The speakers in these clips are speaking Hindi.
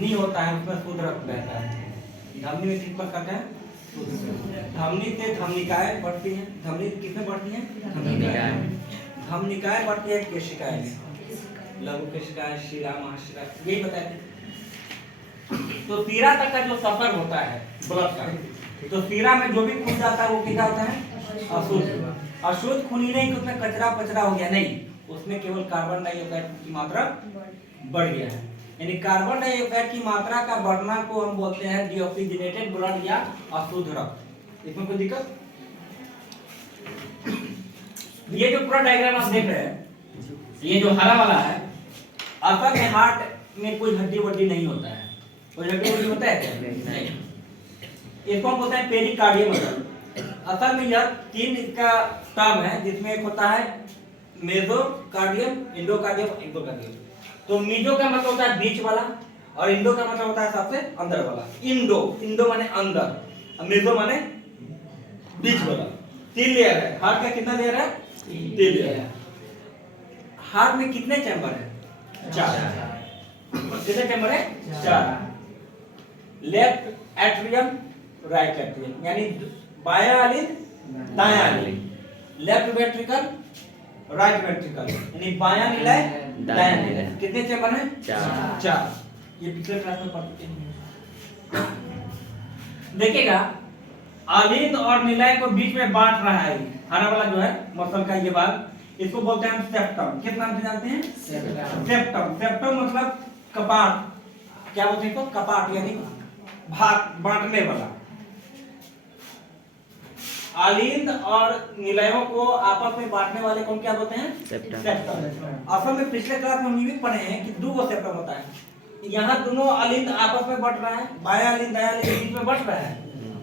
धमनी होता है उसमें शुद्ध रक्त बहता है। धमनी में किस प्रकार का है? धमनी से धमनिकाएं बढ़ती हैं। धमनी किसमें बढ़ती हैं? धमनिकाएं बढ़ती है केशिकाएं में, लघु केशिकाएं, शिरा, महाशिरा, यही बताते हैं। तो शिरा तक का जो सफर होता है ब्लड का, तो शिरा में जो भी खून जाता है वो क्या होता है? अशुद्ध। अशुद्ध खून ही नहीं कि उसमें कचरा पचरा हो गया, नहीं, उसमें केवल कार्बन डाइऑक्साइड की मात्रा बढ़ गया है। यानी कार्बन डाइऑक्साइड की मात्रा का बढ़ना को हम बोलते हैं डीऑक्सीजनेटेड ब्लड या अशुद्ध रक्त। इसमें कोई दिक्कत? ये जो पूरा डायग्राम आप देख रहे हैं, ये जो हरा वाला है, असल में हार्ट में कोई हड्डी वड्डी नहीं होता है। कोई हड्डी वड्डी होता है क्या? नहीं। इसको हम बोलते हैं पेरिकार्डियम मसल। असल में यह तीन इसका टर्म है, जिसमें एक होता है मेसोकार्डियम, इंडोकार्डियम, एक्सोकार्डियम। तो मीजो का मतलब होता है बीच वाला, और इंडो का मतलब होता है सबसे अंदर वाला। इंडो माने अंदर, मेसो माने बीच वाला। तीन लेयर है हार्ट का। कितना लेयर है? तीन लेयर है। हार्ट में कितने चैम्बर है? 4। कितने चैम्बर है? 4। लेफ्ट एट्रियम, राइट एट्रियम, यानी बायां अलिंद, दायां अलिंद। लेफ्ट वेंट्रिकल, राइट वेंट्रिकल, यानी बायां निलय, दायां निलय। कितने चैम्बर हैं? 4। ये पिछले क्लास में पढ़ चुके हैं। देखिएगा, अलिंद और निलय को बीच में बांट रहा है हरा वाला जो है मसल का ये भाग, इसको बोलते हैं हम सेप्टम। किस नाम से जानते हैं? सेप्टम। सेप्टम मतलब कपाट। क्या बोलते हैं इसको? कपाट, यानी भाग, बांटने वाला। अलिंद और निलयों को आपस में बांटने वाले कौन क्या बोलते हैं? सेप्टम। असल में पिछले क्लास में हम ये भी पढ़े हैं कि 2 सेप्टम होता है। यहाँ दोनों अलिंद आपस में बट रहा है, बायां अलिंद दायां अलिंद बीच में बट रहा है।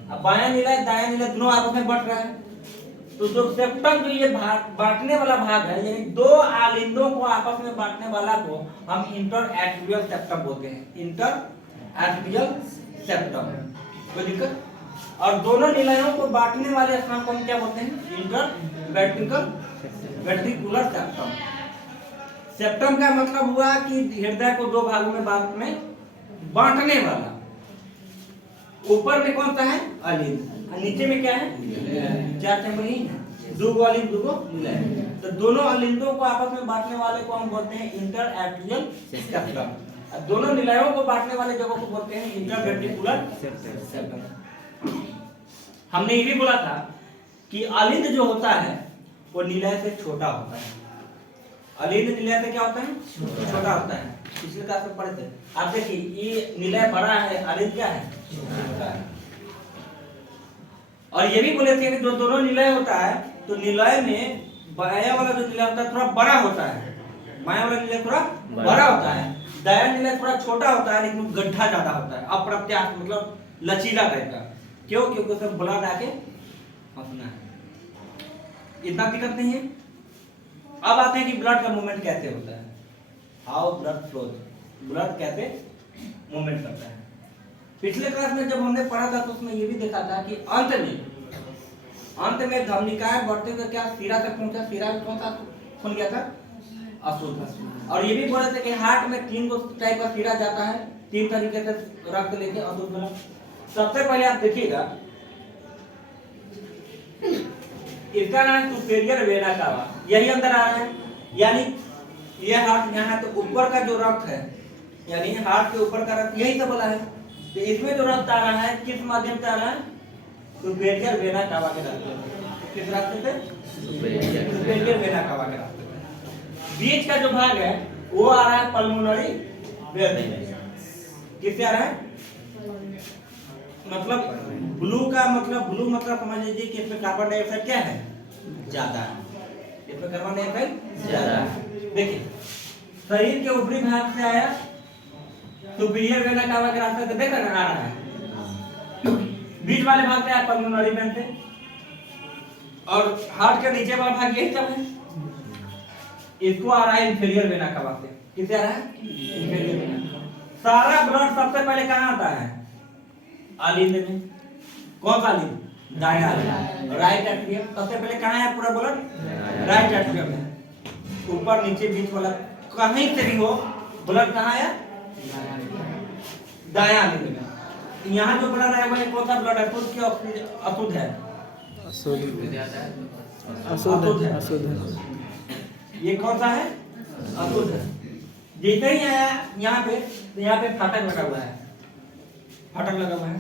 अब बायां निलय दायां निलय दोनों आपस में बट रहा है। तो जो सेप्टम जो ये बांटने वाला भाग है, यानी 2 अलिंदों को आपस में बांटने वाला को हम इंटरएट्रियल सेप्टम बोलते हैं। Interatrial septum. कोई दिक्कत? और दोनों निलयों को बांटने वाले स्थान को हम क्या बोलते हैं? Interventricular ventricular septum. सेप्टम का मतलब हुआ कि हृदय को 2 भागों में बांटने वाला। ऊपर में कौन सा है? अलिंद, नीचे में क्या है? 4 चैम्बर ही है, 2 अलिंद 2 निलय। तो दोनों अलिंदों को आपस में बांटने वाले को हम बोलते हैं इंटरएट्रियल सेप्टम। दोनों निलयों को बांटने वाले जगह को बोलते हैं इंटरवेंट्रिकुलर सेप्टम। हमने ये भी बोला था कि अलिंद जो होता है वो निलय से छोटा होता है। अलिंद निलय से क्या होता है? छोटा होता है। पिछले क्लास में पढ़े थे आप। देखिए, ये निलय बड़ा है, अलिंद क्या है? छोटा है। और ये भी बोले थे कि जो दोनों निलय होता है, तो निलय में बायां वाला जो निलय होता है थोड़ा बड़ा होता है, बायां वाला निलय थोड़ा बड़ा होता है, दायां निलय थोड़ा छोटा होता है, लेकिन गड्ढा ज्यादा होता है, अप्रत्यास्थ मतलब लचीला टाइप का। क्यों? क्योंकि उसमें ब्लड आके फंसना है। इतना दिक्कत नहीं है। अब आते हैं कि ब्लड का मूवमेंट कैसे होता है। हाउ ब्लड फ्लोज, ब्लड कैसे मूवमेंट करता है। पिछले क्लास में जब हमने पढ़ा था तो उसमें ये भी देखा था कि अंत में धमनिकाएं बढ़ते हुए क्या शिरा तक पहुंचा। शिरा में कौन सा खुल गया था? अशुद्ध। और ये भी बोले थे कि हार्ट में 3 टाइप का शिरा जाता है, 3 तरीके से रक्त लेके अशुद्ध बना। सबसे पहले आप देखिएगा, इसका नाम सुपेरियर वेना कावा, यही अंदर आ रहा है। यानी ये हार्ट यहाँ है, तो ऊपर का जो रक्त है, यानी हार्ट के ऊपर का रक्त यही तो बोला है। तो इसमें जो रक्त आ रहा है किस माध्यम से आ रहा है? सुपेरियर वेना कावा के रास्ते। किस रास्ते से? सुपेरियर वेना कावा के रास्ते से। बीच का जो भाग है वो आ रहा है पल्मोनरी वेन। किससे आ रहा है? मतलब ब्लू मतलब समझ लीजिए कि इसमें कार्बन डाइऑक्साइड क्या है? ज्यादा है। इसमें कार्बन डाइऑक्साइड ज्यादा है। देखिए, शरीर के ऊपरी भाग से आया, सुपीरियर वेना कावा के रास्ते से देख रहे हैं आ रहा है। बीच वाले भाग से आया पल्मोनरी वेन से, और हार्ट के नीचे वाला भाग यही सब है। इसको आ रहा है इंफीरियर वेना कावा से। किससे आ रहा है? Inferior vena. सारा ब्लड सबसे पहले कहाँ आता है? अलिंद में। कौन सा अलिंद? दायां अलिंद, राइट एट्रियम। सबसे पहले कहाँ है पूरा ब्लड? राइट एट्रियम में। ऊपर नीचे बीच वाला कहीं से भी हो, ब्लड कहाँ है? दायां अलिंद में। यहाँ जो ब्लड है वह कौन सा ब्लड है? शुद्ध क्या अशुद्ध है? अशुद्ध है। ये कौन सा है? अशुद्ध है। जैसे ही आया यहाँ पे, तो यहाँ पे फाटक लगा हुआ है, फाटक लगा हुआ है।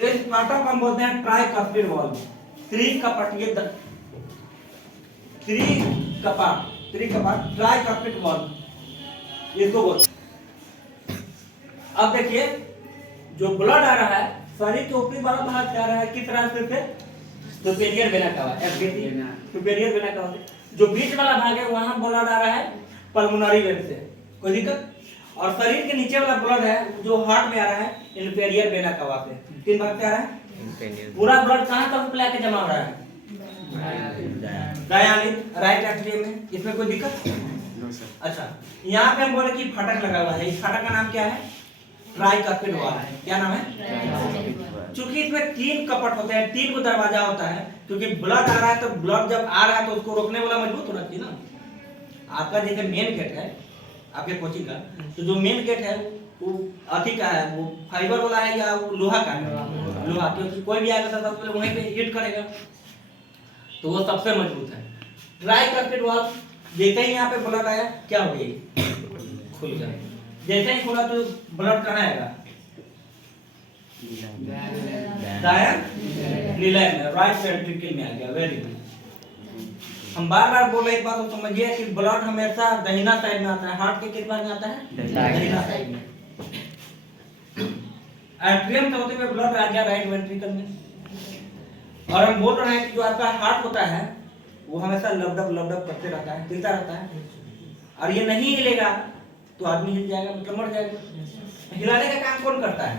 इस फाटक को हम बोलते हैं ट्राइकस्पिड वाल्व, त्रिकपट। ये त्रिकपट ट्राइकस्पिड वाल्व इसको बोलते हैं। अब देखिए जो ब्लड आ रहा है शरीर के ऊपरी वाला भाग जा रहा है किस रास्ते से? Superior vena cava, superior vena cava से। जो बीच वाला भाग है वहां ब्लड आ रहा है पल्मोनरी वेन से, कोई दिक्कत? और शरीर के नीचे वाला ब्लड है जो हार्ट में आ रहा है इंफीरियर वेना कावा से। किन भाग से आ रहा है? पूरा ब्लड कहां तक लेके जमा हो रहा है? दायां अलिंद, राइट एट्रियम में। इसमें कोई दिक्कत? अच्छा, यहाँ पे हम बोले कि फाटक लगा हुआ है। इस फाटक का नाम क्या है? ट्राइकस्पिड वाल्व है। क्या नाम है? चूंकि इसमें 3 कपट होते हैं, 3 को दरवाजा होता है, क्योंकि ब्लड आ रहा है तो ब्लड जब आ रहा है तो उसको रोकने वाला मजबूत होना चाहिए ना। आपका जैसे मेन गेट है आपके कोचिंग का, तो जो मेन गेट है वो अथी का है, वो फाइबर वाला है या लोहा का है? लोहा, क्योंकि कोई भी आएगा सबसे पहले वहीं पे हिट करेगा, तो वो सबसे मजबूत है। ट्राइकस्पिड वाल्व जैसे ही यहाँ पे ब्लड आया क्या हो गई? खुल गया। जैसे ही खुला तो ब्लड कहाँ आएगा? दायां नीलैंड में, राइट वेंट्रिकल में आ गया। Very good. हम बार-बार बोल रहे एक बात तो समझिए कि ब्लड हमेशा दाहिना साइड में आता है। हार्ट के किस भाग में आता है? दाहिना साइड में। एट्रियम से होते हुए ब्लड आ गया राइट वेंट्रिकल में। और हम बोल रहे हैं कि जो आपका हार्ट होता है वो हमेशा लबडब करते रहता है, हिलता रहता है। और ये नहीं हिलेगा तो आदमी हिल जाएगा, मतलब मर जाएगा। हिलाने का काम कौन करता है?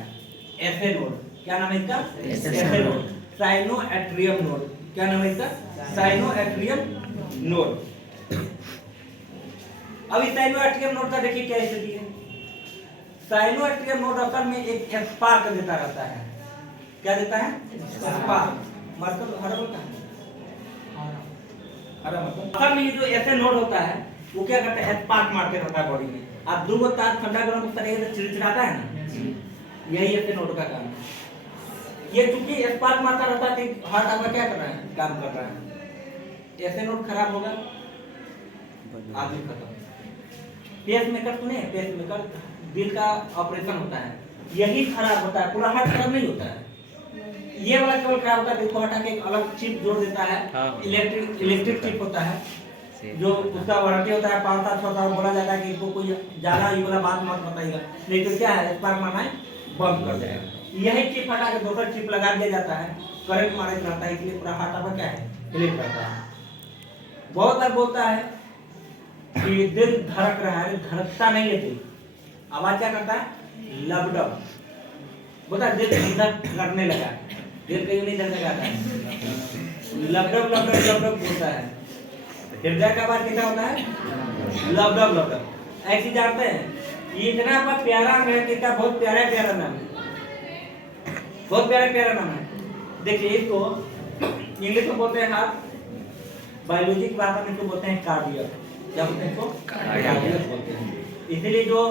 SA node. क्या नाम है इसका? SA node, sinoatrium node. क्या नाम है इसका? Sinoatrium node. अब इस साइनोएट्रियम नोड का देखिए क्या स्थिति है। साइनोएट्रियम नोड असल में एक स्पार्क देता रहता है। क्या देता है? स्पार्क। मतलब हरा होता है, हरा मतलब असल में ये जो ऐसे नोड होता है वो क्या करता है? स्पार्क मारते रहता है बॉडी में। आप 2 तार ठंडा गरम इस तरीके से चिड़चिड़ाता है ना, यही ऐसे नोड का काम है। ये चूंकि स्पार्क मारता रहता है कि हार्ट आपका क्या कर रहा है? काम कर रहा है। ऐसे नोड खराब होगा आदमी खत्म। पेस मेकर सुने? पेस मेकर दिल का ऑपरेशन होता है, यही खराब होता है, पूरा हार्ट खराब नहीं होता है। ये वाला केवल खराब होता है, इसको हटा के एक अलग चिप जोड़ देता है। इलेक्ट्रिक चिप होता है जो उसका वारंटी होता है 5-7 साल। बोला जाता है कि इसको कोई ज्यादा ये वाला बात मत बताइएगा, नहीं तो क्या है स्पार्क मारना बंद कर देगा। यही चिप हटा के दूसरा चिप लगा दिया जाता है, करंट मारे रहता है, इसलिए पूरा हार्ट आपका क्या है? हिलित रहता है। बहुत बार बोलता है कि दिल धड़क रहा है, धड़कता नहीं है दिल। आवाज क्या करता है? लबडब। बोलता है दिल धड़क करने लगा, दिल कहीं नहीं धड़क जाता है, लबडब लबडब लबडब बोलता है। हृदय का आवाज कैसा होता है? लबडब लबडब। ऐसी जानते हैं ये इतना आपका प्यारा है कि क्या बहुत प्यारा प्यारा नाम है, बहुत प्यारा प्यारा नाम है। देखिए इसको इंग्लिश में बोलते हैं हार्ट, बायोलॉजी की भाषा में इसको बोलते हैं कार्डियक। क्या बोलते हैं इसको? कार्डियक बोलते हैं। इसलिए जो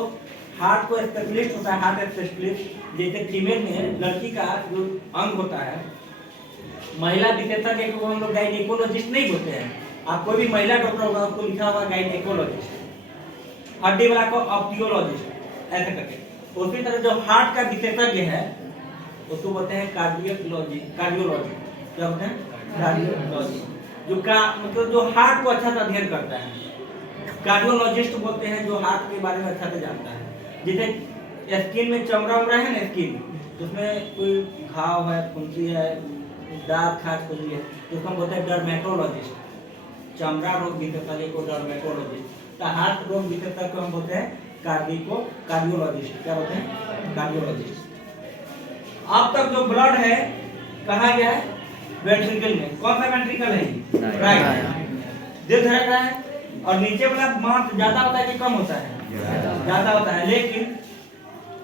हार्ट को स्पेशलिस्ट होता है, हार्ट स्पेशलिस्ट, जैसे फीमेल में लड़की का जो अंग होता है, महिला विशेषज्ञ को हम लोग गायनेकोलॉजिस्ट नहीं बोलते हैं। आप कोई भी महिला डॉक्टर होगा उसको लिखा हुआ गायनेकोलॉजिस्ट, हड्डी वाला को ऑप्टियोलॉजिस्ट, ऐसे करके। उसी तरह जो हार्ट का विशेषज्ञ है उसको बोलते हैं कार्डियोलॉजी। क्या बोलते हैं? कार्डियोलॉजी। जो का मतलब जो हार्ट को अच्छा से अध्ययन करता है, कार्डियोलॉजिस्ट बोलते हैं जो हार्ट के बारे में अच्छा से जानता है। जैसे स्किन में चमड़ा उमड़ा है ना, स्किन, उसमें कोई घाव है, फुंसी है, दाग खास खुजली है, तो उसको हम बोलते हैं डर्मेटोलॉजिस्ट। चमड़ा रोग विशेषज्ञ को डर्मेटोलॉजिस्ट, तो हार्ट रोग विशेषज्ञ को हम बोलते हैं कार्डियोलॉजिस्ट। क्या बोलते हैं? कार्डियोलॉजिस्ट। अब तक जो ब्लड है कहाँ गया है? वेंट्रिकल में। कौन सा वेंट्रिकल है? राइट। दिल धड़क रहा है और नीचे वाला मास ज्यादा होता है कि कम होता है? ज्यादा होता है। लेकिन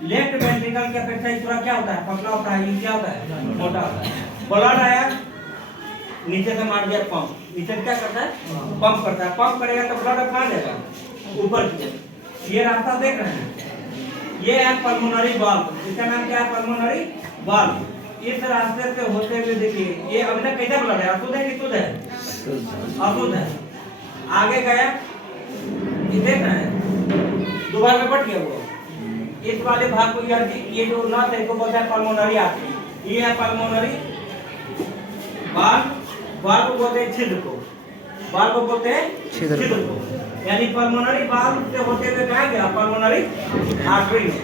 लेफ्ट वेंट्रिकल की अपेक्षा थोड़ा क्या होता है? पतला होता है। ये क्या होता है? मोटा होता है। ब्लड आया, नीचे से मार दिया पंप, नीचे क्या करता है? पंप करता है। पंप करेगा तो ब्लड कहाँ जाएगा? ऊपर की। ये रास्ता देख रहे हैं, ये है पल्मोनरी वाल्व, इसका नाम क्या है? Pulmonary valve. इस रास्ते से होते हुए देखिए ये अभी तक कैसा ब्लड है? अशुद्ध है कि शुद्ध है? अशुद्ध है। आगे गया, इसे दोबारा में बट गया वो। इस वाले भाग को ये जो नस है इसको बोलते हैं पल्मोनरी आर्टरी। ये है पल्मोनरी वाल्व, वाल्व को बोलते हैं छिद्र को, वाल्व को बोलते हैं छिद्र को। यानी पल्मोनरी वाल्व से होते हुए कहाँ गया? पल्मोनरी आर्टरी में।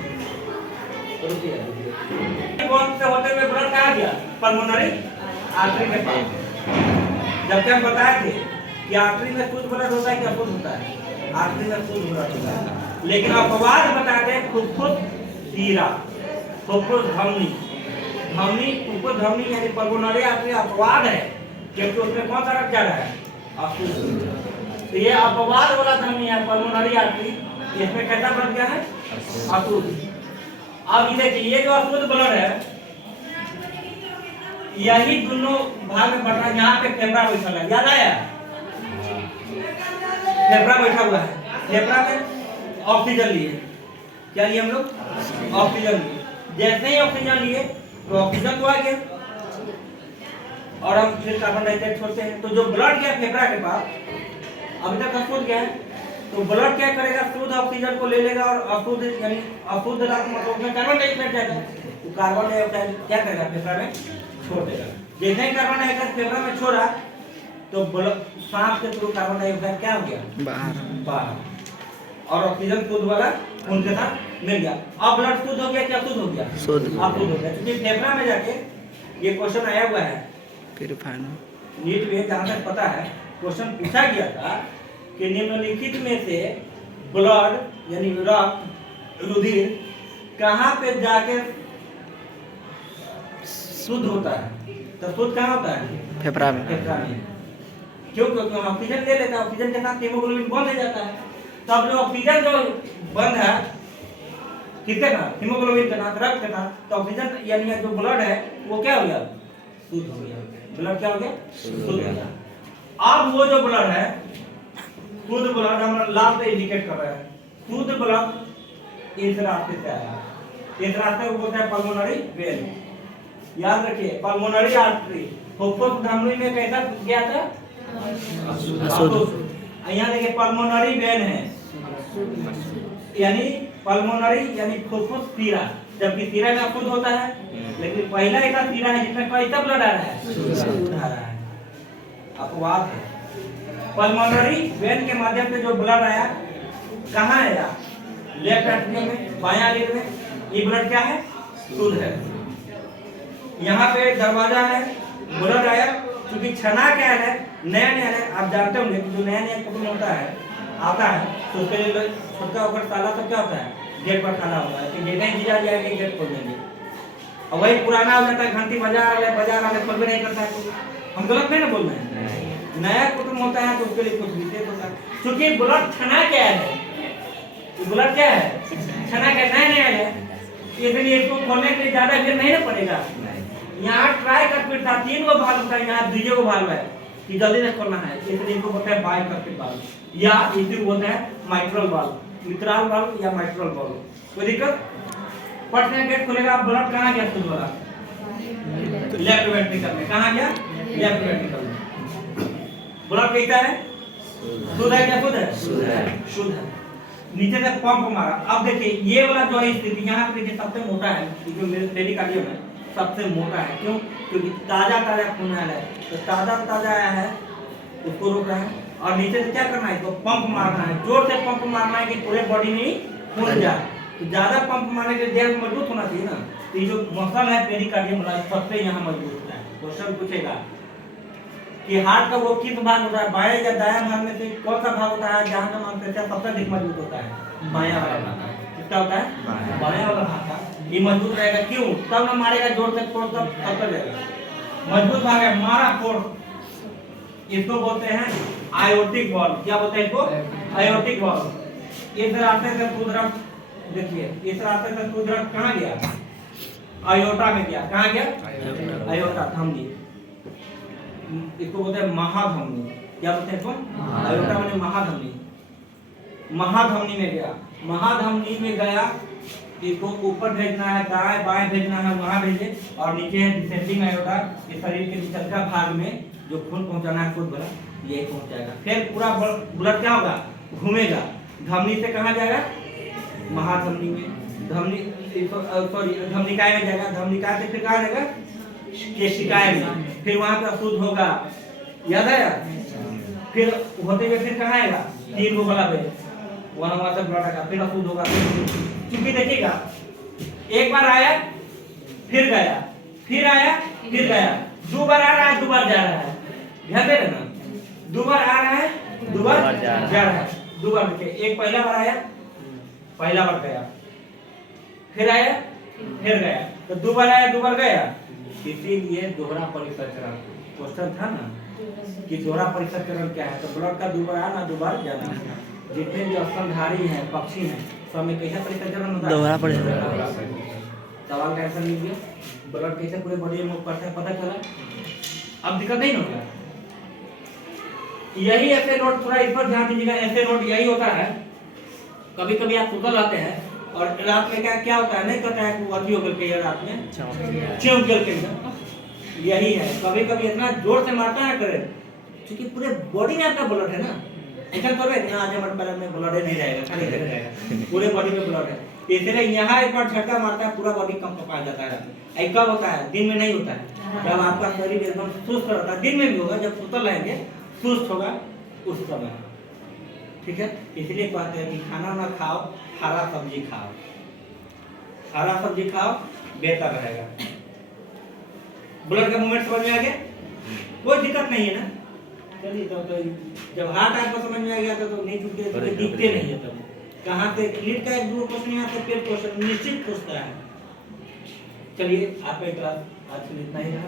वाल्व से होते हुए ब्लड कहाँ गया? पल्मोनरी आर्टरी के पास। जबकि हम बताए थे कि आर्टरी में शुद्ध ब्लड होता है कि अशुद्ध होता है? आर्टरी में शुद्ध ब्लड होता है। लेकिन अपवाद बताते हैं फुफ्फुस सीरा, फुफ्फुस धमनी, फुफ्फुस धमनी यानी पल्मोनरी आर्टरी अपवाद है, क्योंकि उसमें कौन सा रख जा रहा है? अशुद्ध। तो ये अपवाद वाला धमनी है पल्मोनरी आर्टरी, इसमें कैसा बन गया है? अशुद्ध। अब ये देखिए ये जो अशुद्ध ब्लड है यही दोनों भाग में बढ़ रहा है। यहाँ पे फेफड़ा बैठा है, याद आया? फेफड़ा बैठा हुआ है, फेफड़ा में ऑक्सीजन लिए, क्या लिए हम लोग? ऑक्सीजन लिए। जैसे ही ऑक्सीजन लिए तो ऑक्सीजन तो आ गया और हम फिर कार्बन डाइऑक्साइड छोड़ते हैं। तो जो ब्लड गया फेफड़ा के पास अभी तक अशुद्ध गया है, तो ब्लड क्या करेगा? शुद्ध ऑक्सीजन को ले लेगा और अशुद्ध यानी अशुद्ध मतलब उसमें कार्बन डाइऑक्साइड जाएगा, तो कार्बन डाइऑक्साइड क्या करेगा? फेफड़ा में छोड़ देगा। जैसे ही कार्बन डाइऑक्साइड फेफड़ा में छोड़ा तो सांस के थ्रू कार्बन डाइऑक्साइड क्या हो गया? बाहर। और ऑक्सीजन शुद्ध वाला उनके साथ मिल गया। अब ब्लड शुद्ध हो गया क्या अशुद्ध हो गया? शुद्ध। अब शुद्ध हो गया, क्योंकि फेफड़ा में जाके ये क्वेश्चन आया हुआ है नीट में, जहाँ तक पता है क्वेश्चन पूछा गया था कि निम्नलिखित में से ब्लड यानी रक्त, रुधिर कहाँ पे जाके शुद्ध होता है? तो शुद्ध कहाँ होता है? फेफड़ा में। फेफड़ा में। क्यों? क्योंकि हम ऑक्सीजन ले लेते हैं, ऑक्सीजन के साथ हीमोग्लोबिन बंद हो जाता है। तब जो ऑक्सीजन जो बंद है किसके साथ? हीमोग्लोबिन के साथ, रक्त के साथ, तो ऑक्सीजन यानी जो ब्लड है वो क्या हो गया? शुद्ध हो गया। ब्लड क्या हो गया? शुद्ध हो गया। अब वो जो ब्लड है, शुद्ध ब्लड हम लाल से इंडिकेट कर रहे हैं, शुद्ध ब्लड इस रास्ते से आया। इस रास्ते को बोलते हैं पल्मोनरी वेन। याद रखिए पल्मोनरी आर्टरी फुफ्फुस धमनी में कैसा गया था? अशुद्ध। यहाँ देखिए पल्मोनरी वेन है, यानी पल्मोनरी यानी फुफ्फुस सीरा, जबकि सीरा में अशुद्ध होता है, लेकिन पहला ऐसा सीरा है जिसमें कैसा ब्लड आ रहा है? अपवाद है। पल्मोनरी वेन के माध्यम से जो ब्लड आया कहाँ आया? लेफ्ट एट्रियम में, बायां लीड में। ये ब्लड क्या है? शुद्ध है। यहाँ पे दरवाजा है, ब्लड आया, क्योंकि छना क्या है? नया है। आप जानते होंगे कि जो नया कुटुंब होता है आता है तो उसके लिए छोटा ऊपर ताला तो क्या होता है? गेट पर ताला होता है, तो गेट ही जा जाएंगे, गेट खोल देंगे। और वही पुराना हो जाता है, घंटी बजा रहा है, खोल भी नहीं करता है। हम गलत नहीं ना बोल रहे हैं। नया कुटुंब होता है तो उसके लिए कुछ विशेष होता है, क्योंकि ब्लड छना क्या है? ब्लड क्या है? छना क्या नया है, इसलिए इसको खोलने के लिए ज्यादा देर नहीं ना पड़ेगा। यहाँ ट्राई कर फिर था, 3 गो भाग होता है, यहाँ 2 गो भाग है कि जल्दी से खोलना है, इसलिए इनको बोलते हैं बाइकर्पिक वाल्व या इसे बोलते हैं माइट्रल वाल्व, मित्राल वाल्व या माइट्रल वाल्व। कोई दिक्कत? पटना गेट खुलेगा, ब्लड कहाँ गया? शुद्ध वाला लेफ्ट वेंट्रिकल में। कहाँ गया? लेफ्ट वेंट्रिकल में। ब्लड कैसा है? शुद्ध है क्या? शुद्ध है, शुद्ध है। नीचे से पंप मारा। अब देखिए ये वाला जो है स्थिति यहाँ पे देखिए सबसे मोटा है, जो मेरी कार्डियो में सबसे मोटा है। क्यों? क्योंकि ताजा खून आया है, तो ताजा आया है उसको रोक रहा है। और नीचे से क्या करना है? तो पंप मारना है, जोर से पंप मारना है कि पूरे बॉडी में खून जाए। तो ज्यादा पंप मारने के देह मजबूत होना चाहिए ना, तो ये जो मसल है पेरिकार्डियम वाला सबसे यहाँ मजबूत होता है। क्वेश्चन पूछेगा कि हार्ट का वो किस भाग होता है? बाएं या दायां भाग में से कौन सा भाग होता है जहाँ का मांसपेशियां सबसे अधिक मजबूत होता है? बायां वाला भाग। कितना होता है? बायां वाला भाग का ये मजबूत रहेगा। क्यों? तब ना मारेगा जोर से, फोर्स तब जाएगा। मजबूत भाग है, मारा फोर्स। इसको बोलते हैं आयोटिक वाल्व। क्या बोलते हैं इसको? Aortic valve. इस रास्ते से शुद्ध रक्त, देखिए इस रास्ते से शुद्ध रक्त कहाँ गया? आयोटा में गया। कहाँ गया? आयोटा धमनी। इसको बोलते हैं महाधमनी। क्या बोलते हैं इसको? आयोटा माने महाधमनी। महाधमनी में गया, महाधमनी में गया इसको ऊपर भेजना है, दाएं बाएं भेजना है, वहां भेजे। और नीचे है डिसेंडिंग आयोटा, इस शरीर के निचलका भाग में जो खून पहुंचाना है खुद बड़ा ये पहुंच जाएगा। फिर पूरा ब्लड क्या होगा, घूमेगा, धमनी से कहाँ जाएगा, महाधमनी में, धमनी सॉरी धमनिकाय में जाएगा, धमनिकाय से फिर कहाँ जाएगा, केशिकाय में, फिर वहां पे अशुद्ध होगा, याद है। फिर होते हुए फिर कहाँ आएगा, तीन को गला पे, वहां से ब्लड आएगा, फिर अशुद्ध होगा। क्योंकि देखिएगा एक बार आया फिर गया, फिर आया फिर गया, दो बार आ रहा है, दो बार जा रहा है, ध्यान दे रहे ना, दो बार आ रहा है, दो बार जा रहा है, दो बार देखिए, एक पहला बार आया, पहला बार गया, फिर आया फिर गया, तो दो बार आया दो बार गया, इसीलिए दोहरा परिसंचरण क्वेश्चन था ना कि दोहरा परिसंचरण क्या है, तो ब्लड का दो बार आना दो बार जाना। जितने भी स्तनधारी हैं, पक्षी हैं, सब में कैसा परिसंचरण होता है, दोहरा परिसंचरण। सवाल का आंसर लीजिए, ब्लड कैसे पूरे बॉडी में करता है, पता चला, अब दिक्कत नहीं होगा। यही ऐसे नोट थोड़ा इस पर ध्यान दीजिएगा, ऐसे नोट यही होता है। कभी कभी आप सुतल आते हैं और रात में क्या होता है, नहीं पता है वो अति होकर के रात में चौंक करके, यही है। कभी कभी इतना जोर से मारता है करे, क्योंकि पूरे बॉडी में आपका ब्लड है ना, ऐसा तो यहाँ आज हमारे पैर में ब्लड नहीं रहेगा, खाली रहेगा, पूरे बॉडी में ब्लड है, इसलिए यहाँ एक बार झटका मारता है पूरा बॉडी कम पा जाता है। ऐसा कब होता है, दिन में नहीं होता है, जब आपका शरीर एकदम सुस्त रहता है, दिन में भी होगा, जब सुतल रहेंगे सुस्त होगा उस समय, ठीक है। इसलिए कहते हैं कि खाना ना खाओ, हरा सब्जी खाओ, हरा सब्जी खाओ बेहतर रहेगा। ब्लड का मूवमेंट समझ में आ गया, कोई दिक्कत नहीं है ना। चलिए तो जब हार्ट आपको समझ में आ गया तो नहीं टूटते तो दिखते नहीं है, तब कहाँ से नीट का एक दो क्वेश्चन यहाँ से पेट क्वेश्चन निश्चित पूछता है। चलिए आपका क्लास आज इतना ही रहा।